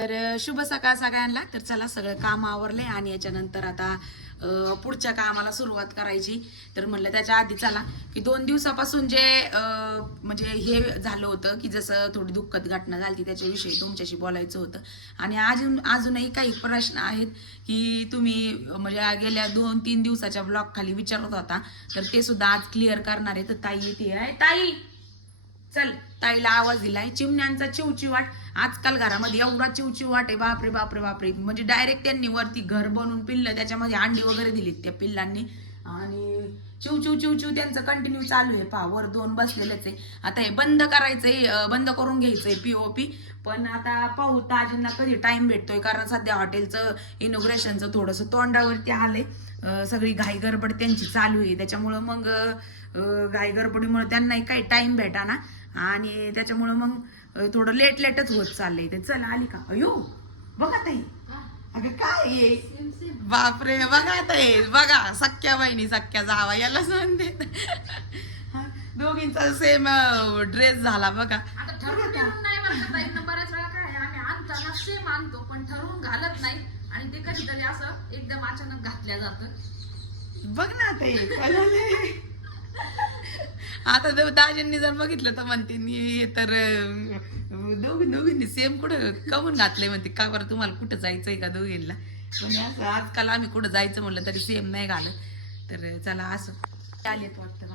तर शुभ सकाळ सगळ्यांना. तर चला सगळं काम आवरले आणि याच्यानंतर आता पुढच्या कामाला सुरुवात करायची. तर म्हणलं त्याच्या आधी चला की 2 दिवसापासून जे म्हणजे हे झालं होतं की जसं थोडी दुःखद घटना झाली त्याच्याविषयी तुमच्याशी बोलायचं होतं. आणि अजूनही काही प्रश्न आहेत की तुम्ही म्हणजे गेल्या 2-3 दिवसाच्या ब्लॉग खाली विचारत होता, तर ते सुद्धा आज क्लिअर करणार आहे. तर ताई येते आहे. ताई चल, ताईला आवाज दिलाय. चिमण्यांचा चिवचिवाट आजकाल घरामध्ये एवढा चिवचिवाट आहे, बापरे बापरे बापरे. म्हणजे डायरेक्ट त्यांनी वरती घर बनवून पिल्लं त्याच्यामध्ये अंडी वगैरे दिलीत त्या पिल्लांनी. आणि चिव चिव चिव चिव त्यांचं कंटिन्यू चालू आहे. पहा वर 2 बसलेलेच आहे. आता हे बंद करायचंय, बंद करून घ्यायचंय पीओपी. पण आता पाहू ताजींना कधी टाइम भेटतोय, कारण सध्या हॉटेलचं इनॉग्रेशनचं थोडंसं तोंडावरती आलंय. सगळी घाई गडबड त्यांची चालू आहे. त्याच्यामुळं मग घाई गडबडीमुळे त्यांनाही काही टाइम भेटाना आणि त्याच्यामुळं मग थोडं लेटच होत चाललंय. ते चल आली का? अयो बघा ताई, अगं काय आहे बापरे. बघा ताई, बघा सख्या बहिणी सख्या जावा याला सांगते. दोघींचा सेम ड्रेस झाला बघा. आता ठरवून नाही म्हणतात ताईंना बऱ्याच वेळा काय आम्ही आणताना सेम आणतो पण ठरवून घालत नाही आणि ते कधीतरी असं एकदम अचानक घातल्या जातं. बघ ना ते आता दाजींनी जर बघितलं तर म्हणते तर दोघींनी सेम कुठं कमून घातलंय म्हणते. का बरं तुम्हाला कुठं जायचंय का दोघींना? म्हणजे असं आजकाल आम्ही कुठं जायचं म्हणलं तरी सेम नाही घालत. तर चला असं चालेत वाटतं.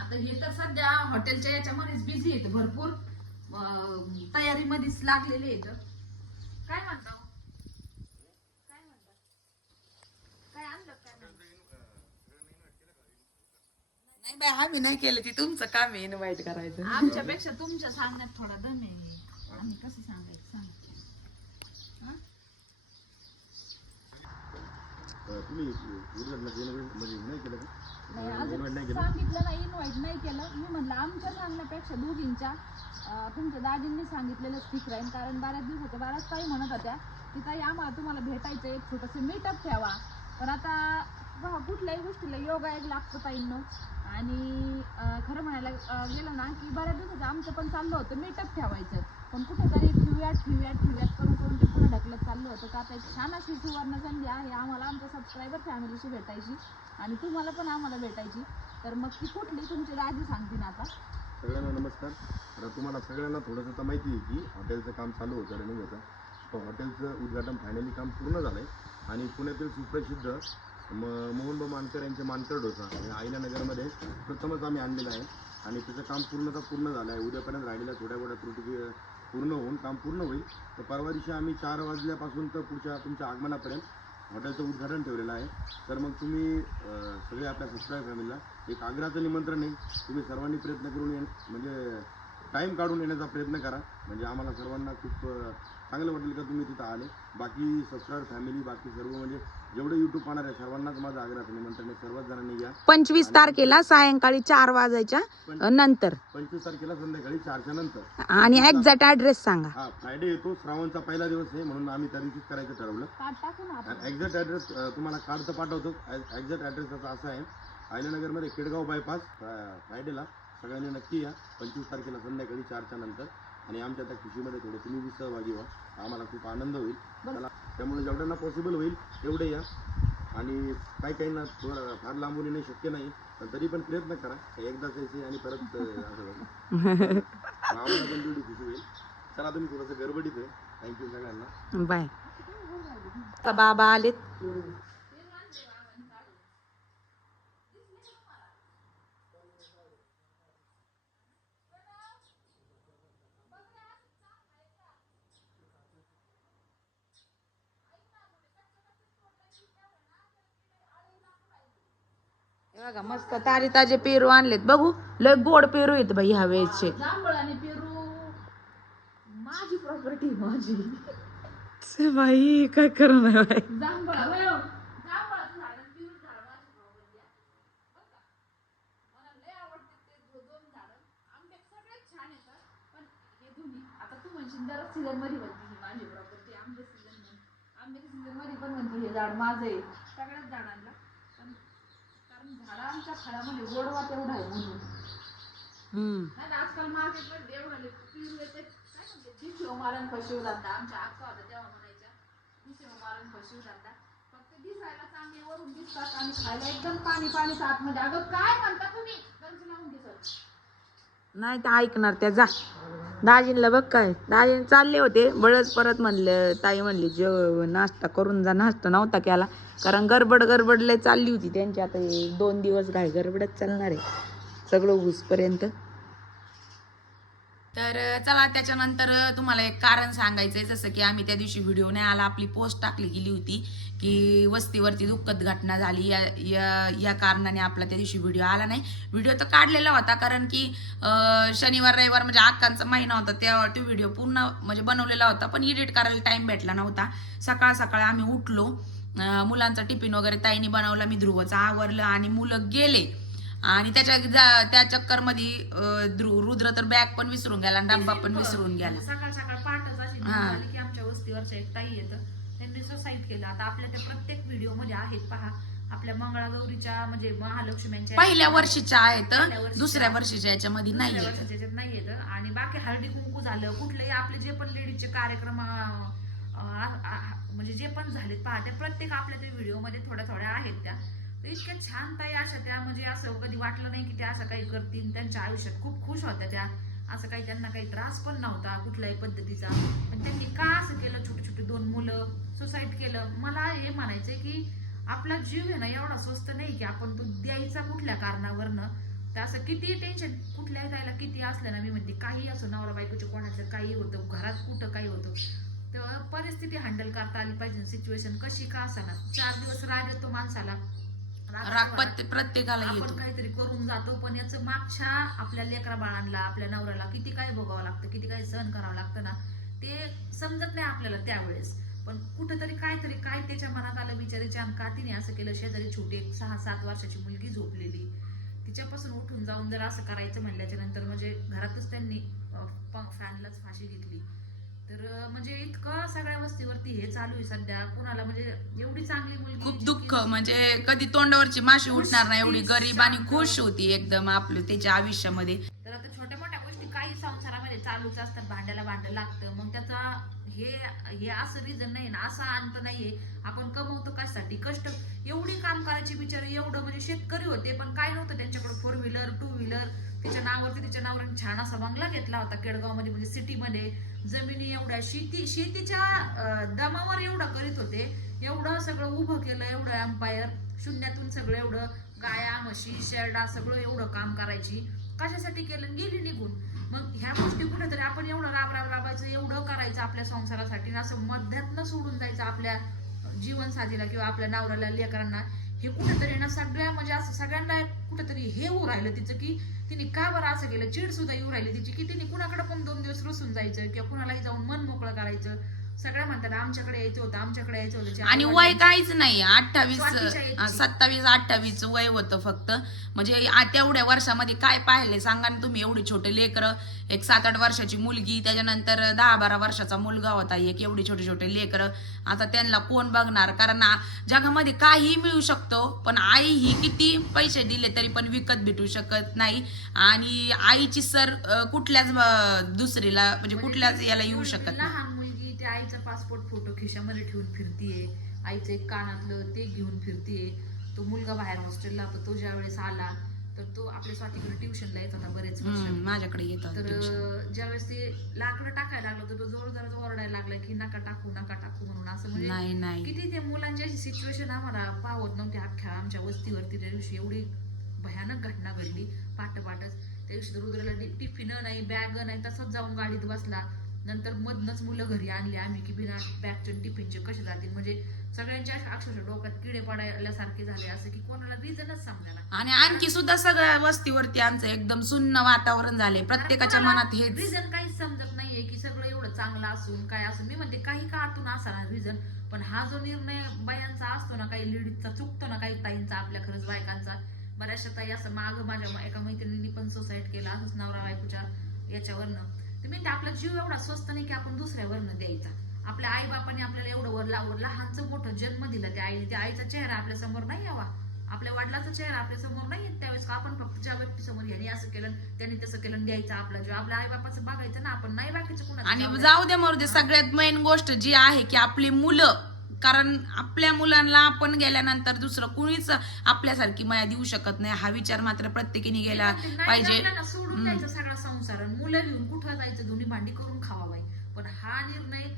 आता हे तर सध्या हॉटेलच्या याच्यामध्येच बिझी आहेत, भरपूर तयारीमध्येच लागलेले आहेत. काय म्हणता काय आणलं काय नाही बाय, आम्ही नाही केलं. ते तुमचं काम आहे इन्व्हाइट करायचं. आमच्यापेक्षा तुमच्या सांगण्यात थोडा दम आहे. आम्ही कसं सांगायचं सांग. तुम्ही नाही केलं का? नाही अजून सांगितलं नाही, इन्व्हाइट नाही केलं. मी म्हणलं आमच्या सांगण्यापेक्षा दोघींच्या तुमच्या दाजींनी सांगितलेलंच ठीक राहील. कारण बऱ्याच दिवसाच्या बऱ्याच ताई म्हणत होत्या की ताई आम्हाला तुम्हाला भेटायचं एक छोटंसं मीटअप ठेवा. पण आता बघा कुठल्याही गोष्टीला योगा एक लागतो ताईंनो. आणि खरं म्हणायला गेलं ना की बऱ्याच दिवसाचं आमचं पण चाललं होतं मीटअप ठेवायचं, पण कुठेतरी ठेवूयात करून ते पुढे ढकलत चाललं होतं. का आता एक छान अशी सुवर्ण संधी आहे आम्हाला आमच्या सबस्क्रायबर फॅमिलीशी भेटायची आणि तुम्हाला पण आम्हाला भेटायची. तर मग ती कुठली तुमची दाजी सांगतील आता. सगळ्यांना नमस्कार. आता तुम्हाला सगळ्यांना थोडंसं तर माहिती आहे की हॉटेलचं काम चालू होतं, रनिंग होतं. तो हॉटेलचं उद्घाटन फायनली काम पूर्ण झालं आहे आणि पुण्यातील सुप्रसिद्ध मोहनभाऊ मानकर यांचे मानकर डोसा आणि आईलानगरमध्ये प्रथमच आम्ही आणलेलं आहे आणि त्याचं काम पूर्ण झालं आहे. उद्यापर्यंत राहिलेल्या थोड्या त्रुटी पूर्ण होऊन काम पूर्ण होईल. तर परवा दिवशी आम्ही 4 वाजल्यापासून तर पुढच्या तुमच्या आगमनापर्यंत हॉटेलचं उद्घाटन ठेवलेलं आहे. तर मग तुम्ही सगळे आपल्या सबस्क्राईब फॅमिलीला एक आग्रहाचं निमंत्रण आहे. तुम्ही सर्वांनी प्रयत्न करून म्हणजे टाईम काढून येण्याचा प्रयत्न करा. म्हणजे आम्हाला सर्वांना खूप चांगलं वाटेल का तुम्ही तिथं आले. बाकी सबस्क्राईब फॅमिली बाकी सर्व म्हणजे जेवढे यूट्यूब पाहणार आहे सर्वांनाच माझं आग्रहाचं निमंत्रण आहे. सर्वच जणांनी या. 25 तारखेला सायंकाळी 4 वाजायच्या नंतर. 25 तारखेला संध्याकाळी 4च्या नंतर. आणि एक्झॅक्ट ऍड्रेस सांगा. हा फ्रायडे येतो, श्रावणचा पहिला दिवस आहे म्हणून आम्ही त्या दिवशीच करायचं ठरवलं. एक्झॅक्ट ॲड्रेस तुम्हाला कार्ड तर पाठवतो. एक्झॅक्ट ॲड्रेस त्याचा असा आहे, आयलानगरमध्ये केडगाव बायपास. फ्रायडेला सगळ्यांनी नक्की या 25 तारखेला संध्याकाळी 4च्या नंतर. आणि आमच्या त्या खुशीमध्ये थोडं तुम्ही बी सहभागी व्हा, आम्हाला खूप आनंद होईल. त्याला त्यामुळे जेवढ्यांना पॉसिबल होईल तेवढे या. आणि काहींना फार लांबून येणे शक्य नाही, पण तरी पण प्रयत्न करा. एकदाच यायचे आणि परत असं आम्हाला पण तेवढी खुशी होईल. चला तुम्ही थोडंसं गडबडीत आहे. थँक्यू सगळ्यांना. बाय. बाबा आलेत. बघा मस्त ताजे पेरू आणलेत. बघू लय गोड पेरू येत बाई ह्या वेळेचे. जांभळ आणि पेरू माझी प्रॉपर्टी माझी. बाई काय करणार बाई. जांभळा जांभळाचं झाड आणि पिवळं झाड माझ्या भावाला द्या. बरं का? मला लय आवडते ते दोन झाडं. आंबे सगळेच छान येतात, पण हे दोन्ही आता तू म्हणशील दर सीझन मध्ये म्हणते ही माझी प्रॉपर्टी आंब्याच्या सीझन मध्ये पण म्हणते हे झाड माझं आहे सगळ्याच झाडांना. पण कारण झाडं आमच्या फळामध्ये गोडवा तेवढा आहे म्हणून. नाही तर आजकाल मार्केटमध्ये एवढं पिवळे ते काय म्हणते दिशेव मारण फशिव जाता. आमच्या आजचा होता तेव्हा म्हणायच्या दिशेव मारण फशिव जाता. फक्त दिसायला चांगले वरून दिसतात आणि खायला एकदम पाणी पाणीच आतमध्ये. अगं काय म्हणता तुम्ही गंज लावून दिसत नाही तर ऐकणार त्या जा दाजींला बघ काय दाजीन चालले होते बळच परत म्हणलं ताई म्हणली जेव नाश्ता करून जा. नाश्ता नव्हता केला कारण गडबड लय चालली होती त्यांची. आता 2 दिवस काय गडबडच चालणार आहे सगळं ऊसपर्यंत. तर चला त्याच्यानंतर तुम्हाला एक कारण सांगायचंय. जसं की आम्ही त्या दिवशी व्हिडिओ नाही आला आपली पोस्ट टाकली गेली होती की वस्तीवरती दुःखद घटना झाली या कारणाने आपला त्या दिवशी व्हिडिओ आला नाही. व्हिडिओ तर काढलेला होता कारण की शनिवार रविवार म्हणजे अक्कांचा महिना होता तेव्हा तो व्हिडिओ पूर्ण म्हणजे बनवलेला होता पण एडिट करायला टाइम भेटला नव्हता. सकाळ आम्ही उठलो मुलांचा टिफिन वगैरे ताईने बनवला मी ध्रुवचं आवरलं आणि मुलं गेले आणि त्या चक्करमध्ये रुद्र तर बॅग पण विसरून गेला आणि डब्बा पण विसरून गेला. सकाळ पहाटच अशी झाली की आमच्या वस्तीवरच्या एक ताई येतं त्यांनी सुसाईड केलं. आता आपल्या त्या प्रत्येक व्हिडिओ मध्ये आहेत पहा आपल्या मंगळागौरीच्या म्हणजे महालक्ष्म्यांच्या पहिल्या वर्षीच्या आहेत दुसऱ्या वर्षीच्या याच्यामध्ये नाही येत आणि बाकी हळदी कुंकू झालं कुठलंही आपले जे पण लेडीजचे कार्यक्रम म्हणजे जे पण झालेत पहा त्या प्रत्येक आपल्या त्या व्हिडिओ मध्ये थोड्या आहेत त्या इतक्या छान ताई अशा त्या म्हणजे असं कधी वाटलं नाही की त्या असं काही करतील. त्यांच्या आयुष्यात खूप खुश होत्या त्या. असं काही त्यांना काही त्रास पण नव्हता कुठल्याही पद्धतीचा. पण त्यांनी का असं केलं छोटे 2 मुलं सुसाईड केलं. मला हे म्हणायचंय की आपला जीव आहे ना एवढा स्वस्त नाही की आपण तो द्यायचा कुठल्या कारणावरनं. तर असं किती टेन्शन कुठल्याही ताईला किती असलं ना मी म्हणते काही असो नवरा बायकोच्या कोणाचं काही होतं घरात कुठं काही होतं तर परिस्थिती हँडल करता आली पाहिजे. सिच्युएशन कशी का असाना 4 दिवस राग येतो माणसाला प्रत्येकाला आपण काहीतरी करून जातो पण याचं मागच्या आपल्या लेकरा बाळांना आपल्या नवऱ्याला किती काय भोगावं लागतं किती काय सहन करावं लागतं ना ते समजत नाही आपल्याला त्यावेळेस. पण कुठंतरी काय त्याच्या मनात आलं बिचारीच्या का तिने असं केलं. शेजारी छोटी 6-7 वर्षाची मुलगी झोपलेली तिच्यापासून उठून जाऊन जर असं करायचं म्हणल्याच्या नंतर म्हणजे घरातच त्यांनी फॅनलाच फाशी घेतली. तर म्हणजे इतकं सगळ्या वस्तीवरती हे चालू आहे सध्या. कुणाला म्हणजे एवढी चांगली मुलगी खूप दुःख म्हणजे कधी तोंडावरची माशी उठणार नाही एवढी गरीब आणि खुश होती एकदम आपलं त्याच्या आयुष्यामध्ये. तर आता छोट्या मोठ्या गोष्टी काही संसारामध्ये चालूच असतात. भांडं लागतं मग त्याचा हे असं रिझन नाही ना असा अंत नाहीये. आपण कमवतो कशासाठी कष्ट एवढी काम करायची बिचारी एवढं म्हणजे शेतकरी होते पण काय नव्हतं त्यांच्याकडे 4 व्हीलर 2 व्हीलर. तिच्या नावाने छान असा बंगला घेतला होता केडगाव मध्ये म्हणजे सिटीमध्ये. जमिनी एवढ्या शेतीच्या दमावर एवढं करीत होते. एवढं सगळं उभं केलं एवढं एम्पायर शून्यातून सगळं एवढं गाया म्हशी शेरडा सगळं एवढं काम करायची. कशासाठी केलं गेली निघून. मग ह्या गोष्टी कुठेतरी आपण एवढं राबायचं एवढं करायचं आपल्या संसारासाठी असं मध्यातनं सोडून जायचं आपल्या जीवनसाथीला किंवा आपल्या नवऱ्याला लेकरांना. हे कुठेतरी ना सगळ्या म्हणजे असं सगळ्यांना कुठेतरी हे येऊ राहिलं तिचं की तिने का बरं असं केलं. चिड सुद्धा येऊ राहिली तिची की तिने कुणाकडे पण 2 दिवस रुसून जायचं किंवा कुणालाही जाऊन मन मोकळं करायचं. सगळ्या म्हणतात आमच्याकडे यायचं होतं आणि वय काहीच नाही 27-28 वय होतं फक्त. म्हणजे तेवढ्या वर्षामध्ये काय पाहिले सांगा ना तुम्ही. एवढी छोटे लेकरं एक 7-8 वर्षाची मुलगी त्याच्यानंतर 10-12 वर्षाचा मुलगा होता एक एवढी छोटे लेकरं. आता त्यांना कोण बघणार कारण जगामध्ये काही मिळू शकतो पण आई ही किती पैसे दिले तरी पण विकत भेटू शकत नाही. आणि आईची सर कुठल्याच दुसरीला म्हणजे कुठल्याच याला येऊ शकत नाही. आईचा पासपोर्ट फोटो खिशामध्ये ठेवून फिरतीये. आईचं एक कानातलं ते घेऊन फिरतीये. तो मुलगा बाहेर हॉस्टेलला होता तो ज्या वेळेस आला तर तो आपल्या स्वातीकडे ट्युशनला येत होता बरेच वर्ष माझ्याकडे येत. तर ज्यावेळेस ते लाकडं टाकायला लागलं तर तो जोरदार ओरडायला लागला की नका टाकू म्हणून. असं म्हणजे किती ते मुलांची अशी सिच्युएशन आम्हाला पावत नव्हती. अख्ख्या आमच्या वस्तीवरती त्या दिवशी एवढी भयानक घटना घडली. पाठच त्या दिवशी रुद्राला टिफिन नाही बॅग नाही तसंच जाऊन गाडीत बसला. नंतर मधनच मुलं घरी आणली आम्ही की बिना बॅगचे टिफिनचे कसे जातील, म्हणजे सगळ्यांच्या अक्षरशः डोक्यात किडे पडायल्यासारखे झाले, असं की कोणाला रिझनच समजायला. आणि आणखी सुद्धा सगळ्या वस्तीवरती आमचं एकदम सुन्न वातावरण झालंय, प्रत्येकाच्या मनात हेच. रिझन काहीच समजत नाहीये की सगळं एवढं चांगलं असून काय असून. मी म्हणते काही का आतून असा रिझन, पण हा जो निर्णय बायांचा असतो ना, काही लेडीजचा चुकतो ना, काही ताईंचा, आपल्या खरंच बायकांचा, बऱ्याचशा ताई असं माग माझ्या एका मैत्रिणींनी पण सुसाईड केला असंच नवरा बायकोच्या याच्यावरनं. तर मी आपला जीव एवढा स्वस्त नाही की आपण दुसऱ्यावरनं द्यायचा. आपल्या आई बापाने आपल्याला एवढं वर लहानचं मोठं जन्म दिला त्या आईने, त्या आईचा चेहरा आपल्या समोर नाही यावा, आपल्या वडिलाचा चेहरा आपल्या समोर नाही येत, त्यावेळेस आपण फक्त ज्या व्यक्तीसमोर याने असं केलं त्याने तसं केलं द्यायचा आपला जीव. आपल्या आई बापाचं बघायचं ना, आपण नाही बाकीचं कुणाचं. आणि जाऊ दे मरू दे, सगळ्यात मेन गोष्ट जी आहे की आपली मुलं, कारण आपल्या मुलांना आपण गेल्यानंतर दुसरं कुणीच आपल्यासारखी माया देऊ शकत नाही, हा विचार मात्र प्रत्येकीने गेला पाहिजे. सोडून द्यायचा सगळा संसार, मुलं घेऊन कुठं जायचं, दोन्ही भांडी करून खावा बाई, पण हा निर्णय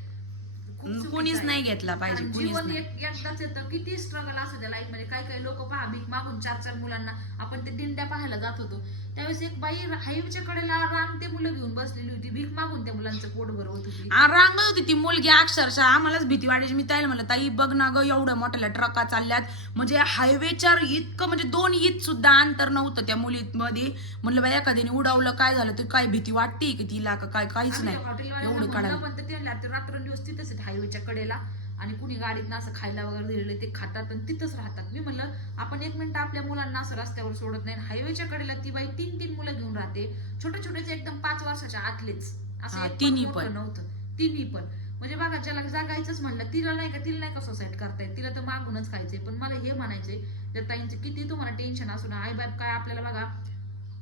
कुणीच नाही घेतला पाहिजे. जीवन एकदाच येतं, किती स्ट्रगल असू त्या लाईफ मध्ये. काही काही लोक पहा भीक मागून 4-4 मुलांना, आपण ते दिंड्या पाहायला जात होतो त्यावेळेस एक बाई हायवेच्या कडेला रांग ते मुलं घेऊन बसलेली होती, भीक मागून त्या मुलांचं पोट भरवत होती. रांग होती ती मुलगी, अक्षरशः आम्हालाच भीती वाटायची. मी ताईला म्हणलं, ताई बघ ना ग, एवढ्या मोठ्या ट्रका चालल्यात, म्हणजे हायवेच्या इतकं, म्हणजे 2 इंच सुद्धा अंतर नव्हतं त्या मुलीमध्ये. म्हणलं बाई एखाद्याने उडवलं काय झालं, तर काय भीती वाटते की तिला का काय, काहीच नाही एवढं काढायला. पण ते रात्रंदिवस तिथंच हायवेच्या कडेला, आणि कुणी गाडीत असं खायला वगैरे दिलेलं ते खातात आणि तिथंच राहतात. मी म्हणलं आपण 1 मिनिट आपल्या मुलांना असं रस्त्यावर सोडत नाही. हायवेच्या कडेला ती बाई 3-3 मुलं घेऊन राहते, छोटे छोटेच एकदम 5 वर्षाच्या आतलेच, असं तिन्ही पण नव्हतं, तिन्ही पण. म्हणजे बघा, ज्याला जागायचंच म्हणलं, तिला नाही का सुसाईड करतायत, तिला तर मागूनच खायचंय. पण मला हे म्हणायचंय, जर ताईंचं किती तुम्हाला टेन्शन असू ना, आई बाप काय आपल्याला बघा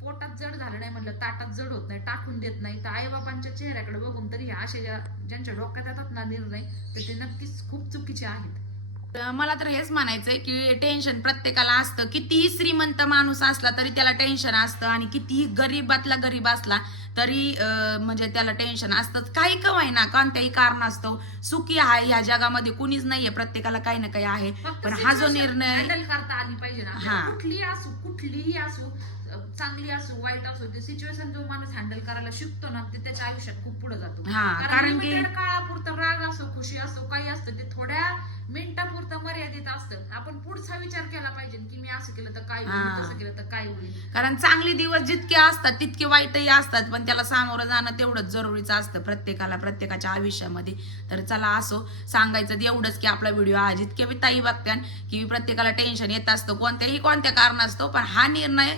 पोटात जड झालं नाही म्हणलं, ताटात जड होत नाही, टाकून देत नाही, तर आई बापांच्या चेहऱ्याकडे बघून तरी असे ज्यांच्या डोक्यात येतात ना निर्णय, तर ते नक्कीच खूप चुकीचे आहेत. मला तर हेच म्हणायचंय की टेन्शन प्रत्येकाला असतं. कितीही श्रीमंत माणूस असला तरी त्याला टेन्शन असतं, आणि कितीही गरीबातला गरीब असला तरी म्हणजे त्याला टेन्शन असतंच. काही कवाय ना, कोणत्याही कारणास्तव सुखी आहे या जगामध्ये कुणीच नाहीये, प्रत्येकाला काही ना काही आहे. पण हा जो निर्णय हँडल करता आली पाहिजे ना, कुठलीही असू, चांगली असो वाईट असो, ते सिच्युएशन जो माणूस हँडल करायला शिकतो ना, ते त्याच्या आयुष्यात खूप पुढे जातो. कारण की काळापुरतं राग असो, खुशी असो, काही असतं ते थोड्या मिनिटापुरतं मर्यादित असतं. आपण पुढचा विचार केला पाहिजे की मी असं केलं तर काय होईल, तसं केलं तर काय होईल. कारण चांगले दिवस जितके असतात तितके वाईटही असतात, पण त्याला सामोरं जाणं तेवढंच जरुरीचं असतं प्रत्येकाला, प्रत्येकाच्या आयुष्यामध्ये. तर चला, असो सांगायचं एवढंच की आपला व्हिडिओ आज जितके बी ताई बघत्यान की प्रत्येकाला टेन्शन येत असतं कोणत्या कारणास्तव, पण हा निर्णय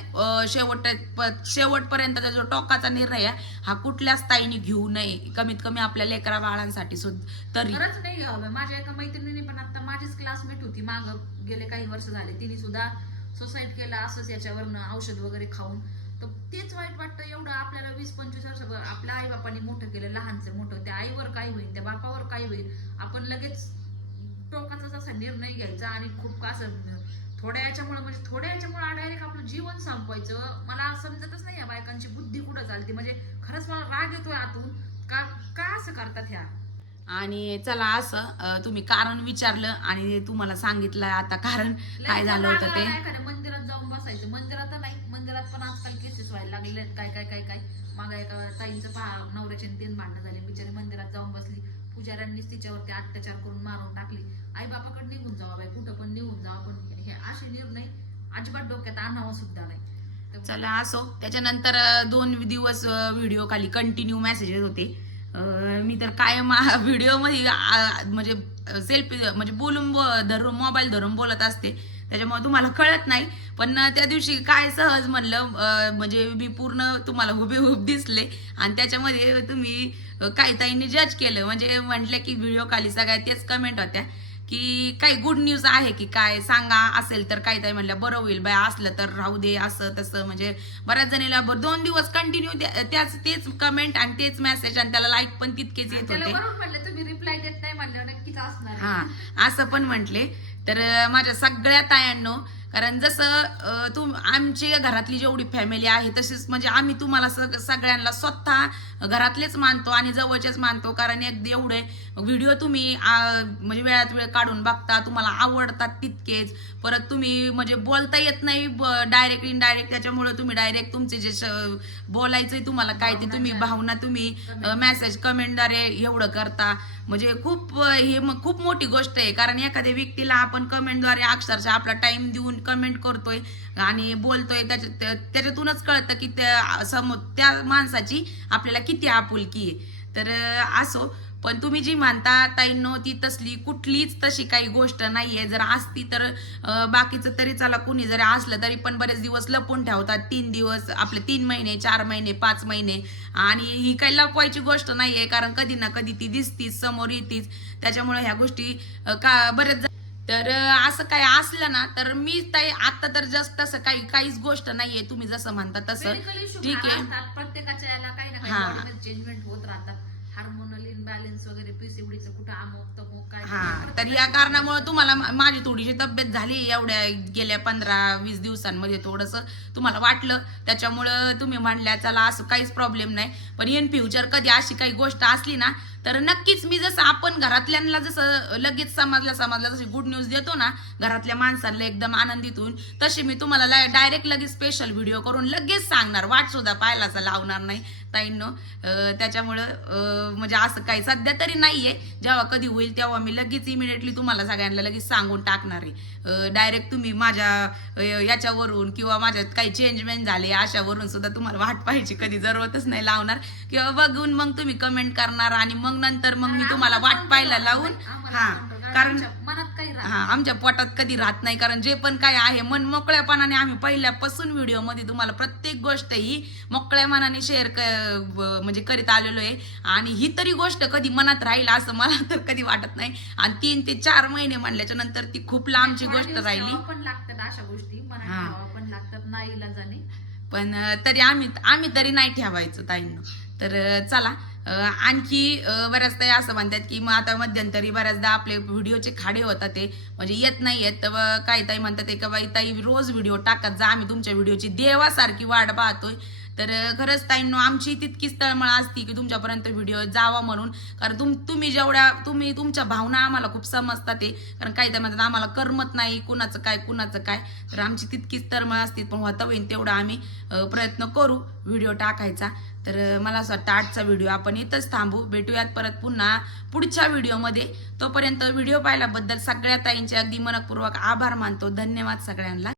शेवटपर्यंतचा जो टोकाचा निर्णय आहे हा कुठल्याच ताईने घेऊ नये, कमीत कमी आपल्या लेकरा बाळांसाठी सुद्धा तरी. खरंच नाही घ्यावं. माझ्या एका मैत्रिणीने पण, आता माझीच क्लासमेट होती, माग गेले काही वर्ष झाले, तिने सुद्धा सुसाईड केला असंच याच्यावरनं औषध वगैरे खाऊन. तर तेच वाईट वाटतं, एवढं आपल्याला 20-25 वर्ष आपल्या आई बापाने मोठं केलं, लहानचं मोठं, त्या आईवर काय होईल, त्या बापावर काय होईल, आपण लगेच टोकाचा असा निर्णय घ्यायचा आणि खूप असं थोड्या याच्यामुळे डायरेक्ट आपलं जीवन संपवायचं. मला समजतच नाही या बायकांची बुद्धी कुठं चालते. म्हणजे खरंच मला राग येतोय आतून, का असं करतात ह्या. आणि चला, असं तुम्ही कारण विचारलं आणि तुम्हाला सांगितलं आता कारण काय झालं होतं ते. एखाद्या मंदिरात जाऊन बसायचं, मंदिरात नाही, मंदिरात पण आजकाल केसेस व्हायला लागले. काय मागा एका ताईंचं नवऱ्याच्या 3 भांडणं झाले, बिचारी मंदिरात जाऊन बसली, पुजाऱ्यांनीच तिच्यावरती अत्याचार करून मारून टाकली. आई बापाकडे निघून जावा बाई, कुठं पण निघून जावा, पण हे असे निर्णय अजिबात डोक्यात आणावं सुद्धा नाही. चला, असो. त्याच्यानंतर 2 दिवस व्हिडिओ खाली कंटिन्यू मेसेजेस होते. मी तर काय व्हिडिओ मध्ये म्हणजे सेल्फी म्हणजे मोबाईल धरून बोलत असते, त्याच्यामुळे तुम्हाला कळत नाही. पण त्या दिवशी काय सहज म्हणलं, म्हणजे मी पूर्ण तुम्हाला हुबेहूब दिसले, आणि त्याच्यामध्ये तुम्ही काही ताईंनी जज केलं, म्हणजे म्हटलं की व्हिडिओ खाली सगळ्या तेच कमेंट होत्या की काही गुड न्यूज आहे की काय, सांगा असेल तर. काही ताई म्हणल्या बरं होईल बाय, असलं तर राहू दे, असं तसं. म्हणजे बऱ्याच जणीला 2 दिवस कंटिन्यू तेच कमेंट आणि तेच मेसेज, आणि त्याला लाईक पण तितकेच येत होते. म्हणलं तुम्ही रिप्लाय देत नाही, म्हणलं नक्कीच असणार. हा, असं पण म्हटले. तर माझ्या सगळ्या तायांनो, कारण जसं आमची घरातली जेवढी फॅमिली आहे तशीच म्हणजे आम्ही तुम्हाला सगळ्यांना स्वतः घरातलेच मानतो आणि जवळचेच मानतो. कारण एवढे व्हिडिओ तुम्ही म्हणजे वेळात वेळ काढून बघता, तुम्हाला आवडतात तितकेच. परत तुम्ही म्हणजे बोलता येत नाही डायरेक्ट इनडायरेक्ट, त्याच्यामुळे तुम्ही डायरेक्ट तुमचे जे बोलायचंय तुम्हाला काय ते तुम्ही भावना तुम्ही मेसेज कमेंटद्वारे एवढं करता. म्हणजे खूप मोठी गोष्ट आहे. कारण एखाद्या व्यक्तीला आपण कमेंटद्वारे अक्षरशः आपला टाइम देऊन कमेंट करतोय आणि बोलतोय, त्याच्यातूनच कळतं की त्या माणसाची आपल्याला किती आपुलकी आहे. तर असो, पण तुम्ही जी मानता ताईंनो ती तसली कुठलीच तशी काही गोष्ट नाहीये. जर असती तर बाकीचं तरी चला, कुणी जरी असलं तरी पण बरेच दिवस लपून ठेवतात. 3 दिवस आपले 3 महिने 4 महिने 5 महिने, आणि ही काही लपवायची गोष्ट नाहीये. कारण कधी ना कधी ती दिसतीच, समोर येतीच. त्याच्यामुळे ह्या गोष्टी बरेच तर असं काय असलं ना तर मी ताई आता तर जस्ट तसं काहीच गोष्ट नाहीये. तुम्ही जसं म्हणता तसं ठीक आहे. प्रत्येकाच्या याला काही ना हा. काही चेंजमेंट होत राहतात. हार्मोनल इनबॅलन्स वगैरे, पीसीओडीचं कुठं अमुक तमुक काय. हा, तर या कारणामुळे तुम्हाला माझी थोडीशी तब्येत झाली एवढ्या गेल्या 15-20 दिवसांमध्ये, थोडंसं तुम्हाला वाटलं, त्याच्यामुळं तुम्ही म्हणल्या चला असं काहीच प्रॉब्लेम नाही. पण इन फ्युचर कधी अशी काही गोष्ट असली ना तर नक्कीच मी जसं आपण घरातल्यांना जसं लगेच समाजला जशी गुड न्यूज देतो ना घरातल्या माणसांना एकदम आनंदित होऊन, तशी मी तुम्हाला डायरेक्ट लगेच स्पेशल व्हिडिओ करून लगेच सांगणार. वाट सुद्धा पाहायला लावणार नाही ताईंनो. त्याच्यामुळं म्हणजे असं काही सध्या तरी नाहीये. जेव्हा कधी होईल तेव्हा मी लगेच इमिडिएटली तुम्हाला सगळ्यांना लगेच सांगून टाकणार आहे. डायरेक्ट तुम्ही माझ्या याच्यावरून किंवा माझ्यात काही चेंजमेंट झाले अशावरून सुद्धा तुम्हाला वाट पाहायची कधी जरूरतच नाही लावणार. किंवा बघून मग तुम्ही कमेंट करणार आणि मग नंतर मग मी तुम्हाला वाट पाहायला लावून. हा, कारण मनात काही आमच्या पोटात कधी राहत नाही. कारण जे पण काय आहे मन मोकळ्यापणाने आम्ही पहिल्यापासून व्हिडिओ मध्ये तुम्हाला प्रत्येक गोष्ट ही मोकळ्या मनाने शेअर म्हणजे करीत आलेलो आहे. आणि ही तरी गोष्ट कधी मनात राहील असं मला तर कधी वाटत नाही. आणि 3 ते 4 महिने म्हणल्याच्या नंतर ती खूप लांबची गोष्ट राहिली. पण लागतात अशा गोष्टी मनात पण लागतात, नाही इलाजाने. पण तरी आम्ही तरी नाही ठेवायचं ताईंनो. तर चला, आणखी बऱ्याच ताई असं म्हणतात की मग आता मध्यंतरी बऱ्याचदा आपले व्हिडिओचे खाडे होतात ते म्हणजे येत नाही येत. तर काही ताई म्हणतात का बाई ताई रोज व्हिडिओ टाकत जा, आम्ही तुमच्या व्हिडिओची देवासारखी वाट पाहतोय. तर खरंच ताईंनो आमची तितकीच तळमळ असती की तुमच्यापर्यंत व्हिडिओ जावा म्हणून. कारण तुम्ही तुमच्या भावना आम्हाला खूप समजतात ते. कारण काही ताई म्हणतात आम्हाला करमत नाही, कुणाचं काय. तर आमची तितकीच तळमळ असते. पण होता होईल तेवढा आम्ही प्रयत्न करू व्हिडिओ टाकायचा. तर मला असं वाटतं आजचा व्हिडिओ आपण इथंच थांबू. भेटूयात परत पुन्हा पुढच्या व्हिडिओमध्ये. तोपर्यंत व्हिडिओ पाहिल्याबद्दल सगळ्या ताईंचे अगदी मनपूर्वक आभार मानतो. धन्यवाद सगळ्यांना.